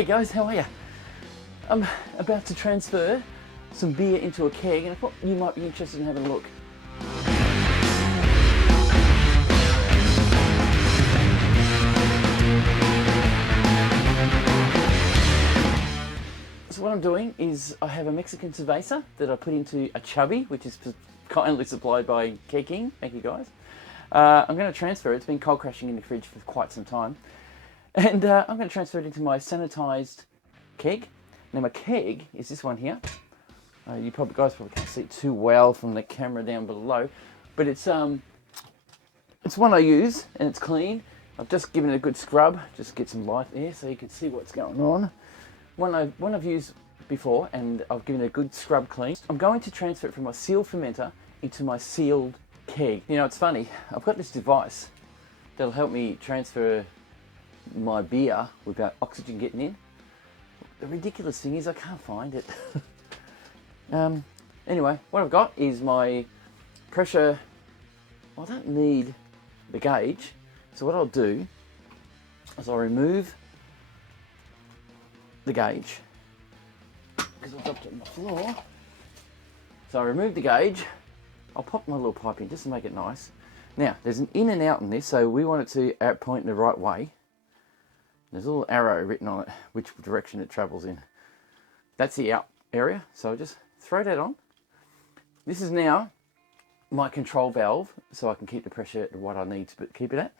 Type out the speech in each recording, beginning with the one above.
Hey guys, how are you? I'm about to transfer some beer into a keg and I thought you might be interested in having a look. So what I'm doing is I have a Mexican Cerveza that I put into a Chubby, which is kindly supplied by Keg King. Thank you guys. I'm going to transfer it. It's been cold crashing in the fridge for quite some time. And I'm going to transfer it into my sanitized keg. Now my keg is this one here. You guys probably can't see it too well from the camera down below, but it's one I use and it's clean. I've just given it a good scrub, just get some light there so you can see what's going on. One I've used before and I've given it a good scrub clean. I'm going to transfer it from my sealed fermenter into my sealed keg. You know, it's funny, I've got this device that'll help me transfer my beer without oxygen getting in. The ridiculous thing is I can't find it. Anyway, what I've got is my pressure. I don't need the gauge, so what I'll do is I'll remove the gauge because I've dropped it on the floor. So I remove the gauge. I'll pop my little pipe in just to make it nice. Now there's an in and out in this, so we want it to point in the right way. There's a little arrow written on it, which direction it travels in. That's the out area, so I'll just throw that on. This is now my control valve, so I can keep the pressure at what I need to keep it at.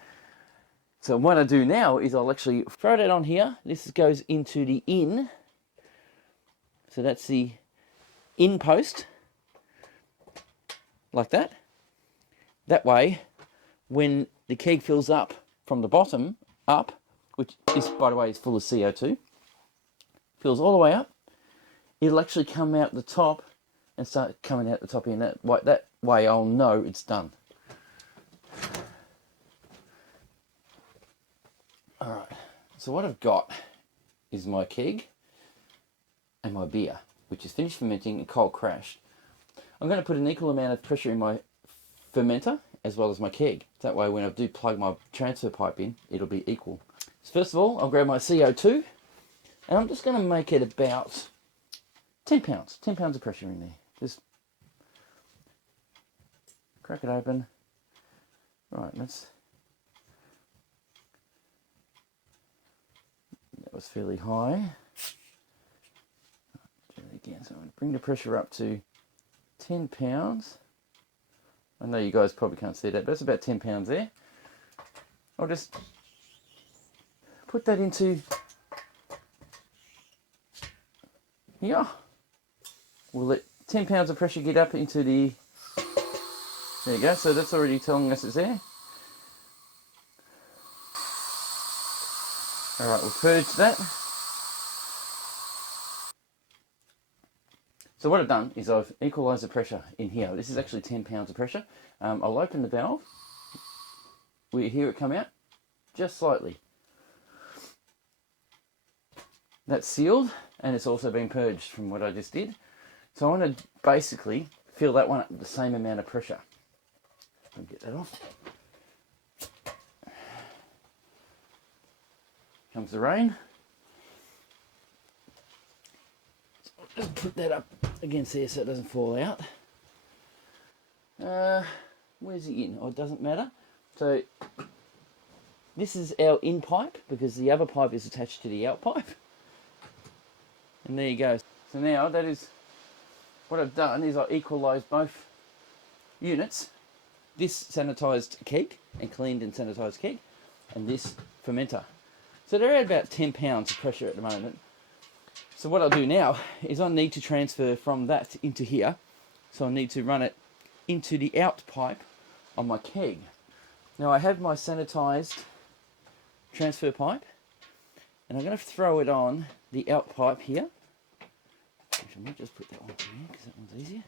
So what I do now is I'll actually throw that on here. This goes into the in. So that's the in post, like that. That way, when the keg fills up from the bottom up, which this, by the way, is full of CO2, fills all the way up, it'll actually come out the top and start coming out the top end. That way I'll know it's done. Alright, so what I've got is my keg and my beer, which is finished fermenting and cold crashed. I'm going to put an equal amount of pressure in my fermenter as well as my keg. That way when I do plug my transfer pipe in, it'll be equal. So first of all, I'll grab my CO2 and I'm just going to make it about 10 pounds of pressure in there. Just crack it open. Right, that was fairly high. Do it again. So I'm going to bring the pressure up to 10 pounds. I know you guys probably can't see that, but it's about 10 pounds there. I'll just put that into here. We'll let 10 pounds of pressure get up into the, there you go, so that's already telling us it's there. Alright, we'll purge that. So what I've done is I've equalised the pressure in here. This is actually 10 pounds of pressure. I'll open the valve. We hear it come out just slightly. That's sealed and it's also been purged from what I just did. So I want to basically fill that one up with the same amount of pressure. I'll get that off. Comes the rain. So I'll just put that up against there so it doesn't fall out. Where's the in? Oh, it doesn't matter. So this is our in pipe because the other pipe is attached to the out pipe. And there you go. So now that is what I've done is I equalised both units. This sanitised keg and cleaned and sanitised keg, and this fermenter. So they're at about 10 pounds of pressure at the moment. So what I'll do now is I need to transfer from that into here. So I need to run it into the out pipe on my keg. Now I have my sanitised transfer pipe, and I'm going to throw it on the out pipe here. I might just put that one here because that one's easier.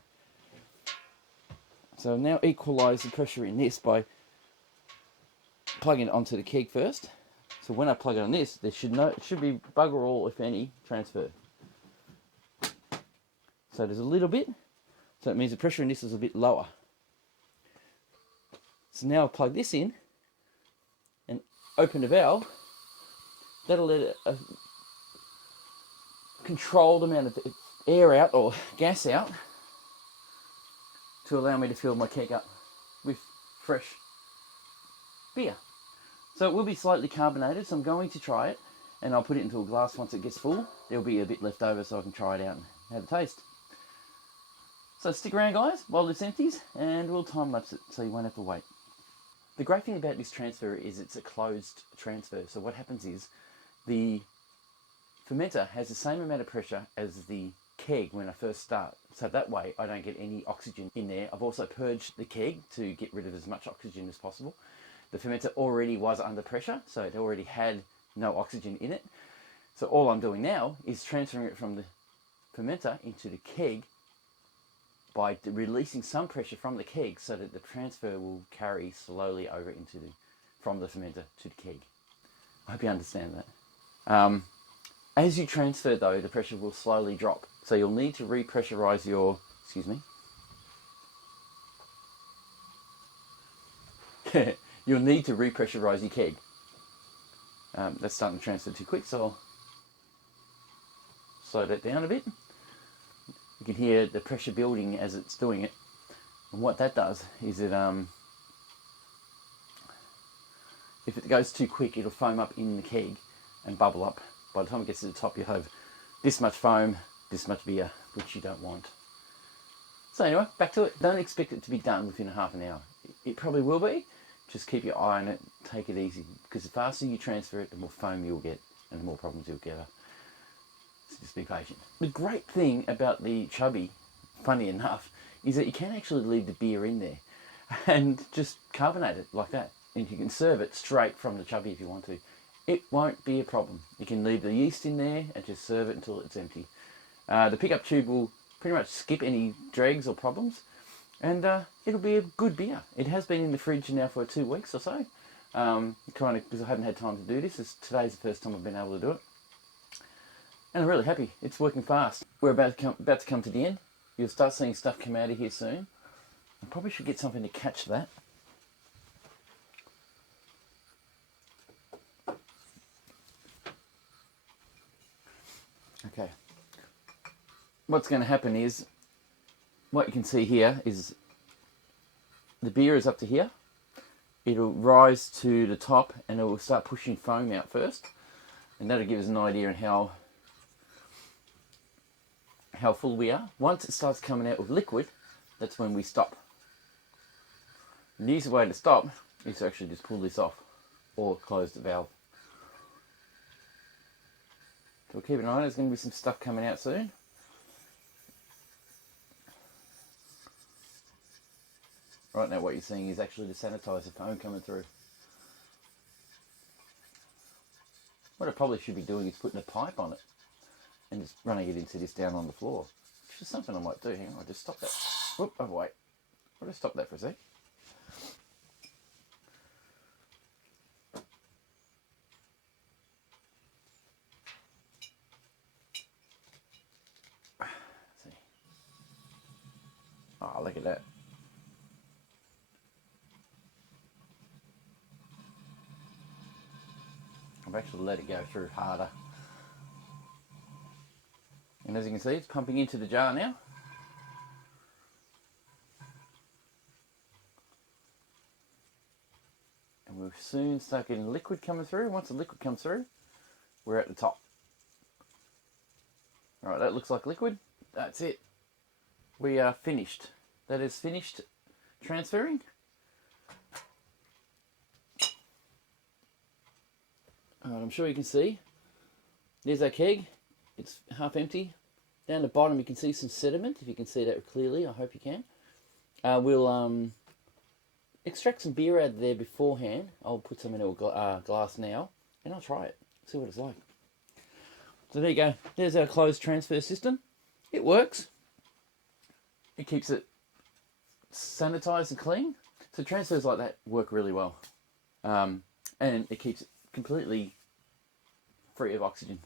So I've now equalised the pressure in this by plugging it onto the keg first. So when I plug it on this, there should be bugger all, if any, transfer. So there's a little bit. So it means the pressure in this is a bit lower. So now I'll plug this in and open the valve. That'll let controlled amount of air out or gas out to allow me to fill my keg up with fresh beer. So it will be slightly carbonated, so I'm going to try it, and I'll put it into a glass once it gets full. There'll be a bit left over so I can try it out and have a taste. So stick around, guys, while this empties, and we'll time lapse it so you won't have to wait. The great thing about this transfer is it's a closed transfer. So what happens is the fermenter has the same amount of pressure as the keg when I first start. So that way I don't get any oxygen in there. I've also purged the keg to get rid of as much oxygen as possible. The fermenter already was under pressure, so it already had no oxygen in it. So all I'm doing now is transferring it from the fermenter into the keg by releasing some pressure from the keg so that the transfer will carry slowly over into from the fermenter to the keg. I hope you understand that. As you transfer though, the pressure will slowly drop. So you'll need to repressurize your, excuse me. You'll need to repressurize your keg. That's starting to transfer too quick, so I'll slow that down a bit. You can hear the pressure building as it's doing it. And what that does is it, if it goes too quick, it'll foam up in the keg and bubble up. By the time it gets to the top, you'll have this much foam, this much beer, which you don't want. So anyway, back to it. Don't expect it to be done within a half an hour. It probably will be. Just keep your eye on it, take it easy, because the faster you transfer it, the more foam you'll get and the more problems you'll get. So just be patient. The great thing about the Chubby, funny enough, is that you can actually leave the beer in there and just carbonate it like that. And you can serve it straight from the Chubby if you want to. It won't be a problem. You can leave the yeast in there and just serve it until it's empty. The pickup tube will pretty much skip any dregs or problems. And it'll be a good beer. It has been in the fridge now for 2 weeks or so. Kind of because I haven't had time to do this. Today's the first time I've been able to do it. And I'm really happy. It's working fast. We're about to come to the end. You'll start seeing stuff come out of here soon. I probably should get something to catch that. Okay. What's going to happen is, what you can see here is the beer is up to here. It'll rise to the top and it will start pushing foam out first. And that'll give us an idea on how full we are. Once it starts coming out with liquid, that's when we stop. And the easiest way to stop is to actually just pull this off or close the valve. So we'll keep an eye on it. There's going to be some stuff coming out soon. Right now what you're seeing is actually the sanitizer foam coming through. What I probably should be doing is putting a pipe on it and just running it into this down on the floor. Which is something I might do. Hang on, I'll just stop that. Whoop, oh wait. I'll just stop that for a sec. Let's see. Oh, look at that. I've actually let it go through harder. And as you can see, it's pumping into the jar now. And we'll soon start getting liquid coming through. Once the liquid comes through, we're at the top. Alright, that looks like liquid. That's it. We are finished. That is finished transferring. I'm sure you can see. There's our keg. It's half empty. Down the bottom you can see some sediment. If you can see that clearly, I hope you can. We'll extract some beer out of there beforehand. I'll put some into a glass now, and I'll try it. See what it's like. So there you go. There's our closed transfer system. It works. It keeps it sanitized and clean. So transfers like that work really well. And it keeps it completely free of oxygen.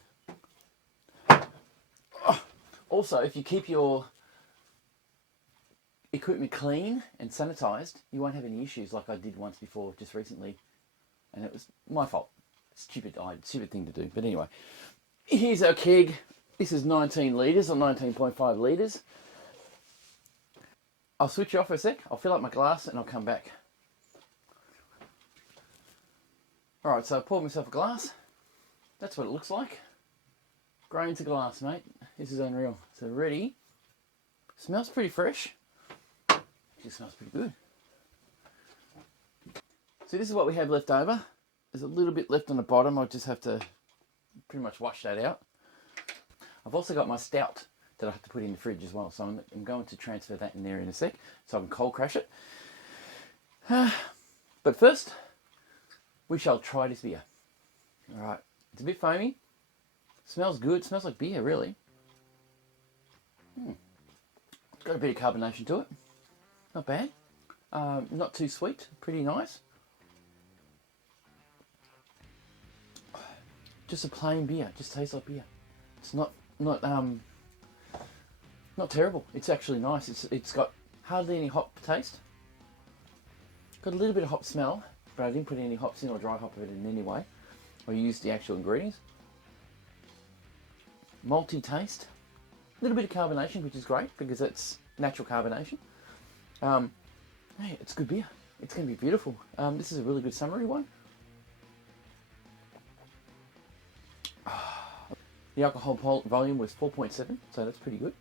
Also, if you keep your equipment clean and sanitized, you won't have any issues like I did once before, just recently. And it was my fault. Stupid thing to do. But anyway, here's our keg. This is 19 litres or 19.5 litres. I'll switch you off for a sec. I'll fill up my glass and I'll come back. Alright, so I poured myself a glass. That's what it looks like. Grains of glass, mate. This is unreal. So ready. Smells pretty fresh. Actually smells pretty good. So this is what we have left over. There's a little bit left on the bottom. I'll just have to pretty much wash that out. I've also got my stout that I have to put in the fridge as well. So I'm going to transfer that in there in a sec so I can cold crash it. But first, we shall try this beer. Alright, it's a bit foamy. Smells good. Smells like beer, really. It's got a bit of carbonation to it. Not bad. Not too sweet. Pretty nice. Just a plain beer. Just tastes like beer. It's not terrible. It's actually nice. It's got hardly any hop taste. Got a little bit of hop smell, but I didn't put any hops in or dry hop it in any way. I used the actual ingredients. Malty taste. A little bit of carbonation, which is great because it's natural carbonation. Hey, it's good beer. It's going to be beautiful. This is a really good summery one. The alcohol volume was 4.7, so that's pretty good.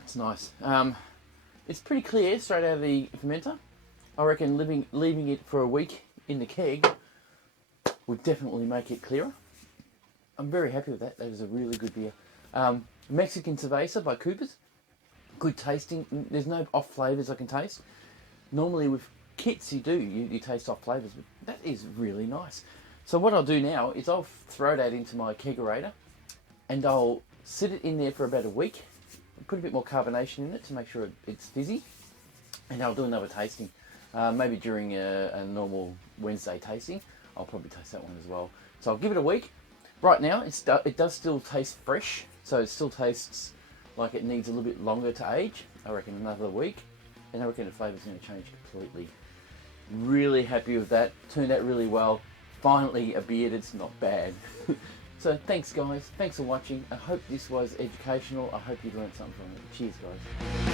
It's nice. It's pretty clear straight out of the fermenter. I reckon leaving it for a week in the keg would definitely make it clearer. I'm very happy with that. That is a really good beer. Mexican Cerveza by Coopers. Good tasting. There's no off flavours I can taste. Normally with kits you taste off flavours, but that is really nice. So what I'll do now is I'll throw that into my kegerator and I'll sit it in there for about a week, put a bit more carbonation in it to make sure it's fizzy, and I'll do another tasting. Maybe during a normal Wednesday tasting, I'll probably taste that one as well. So I'll give it a week. Right now, it does still taste fresh, so it still tastes like it needs a little bit longer to age. I reckon another week, and I reckon the flavour's going to change completely. Really happy with that. Turned out really well. Finally, a beer that's not bad. So thanks guys, thanks for watching. I hope this was educational. I hope you learned something from it. Cheers guys.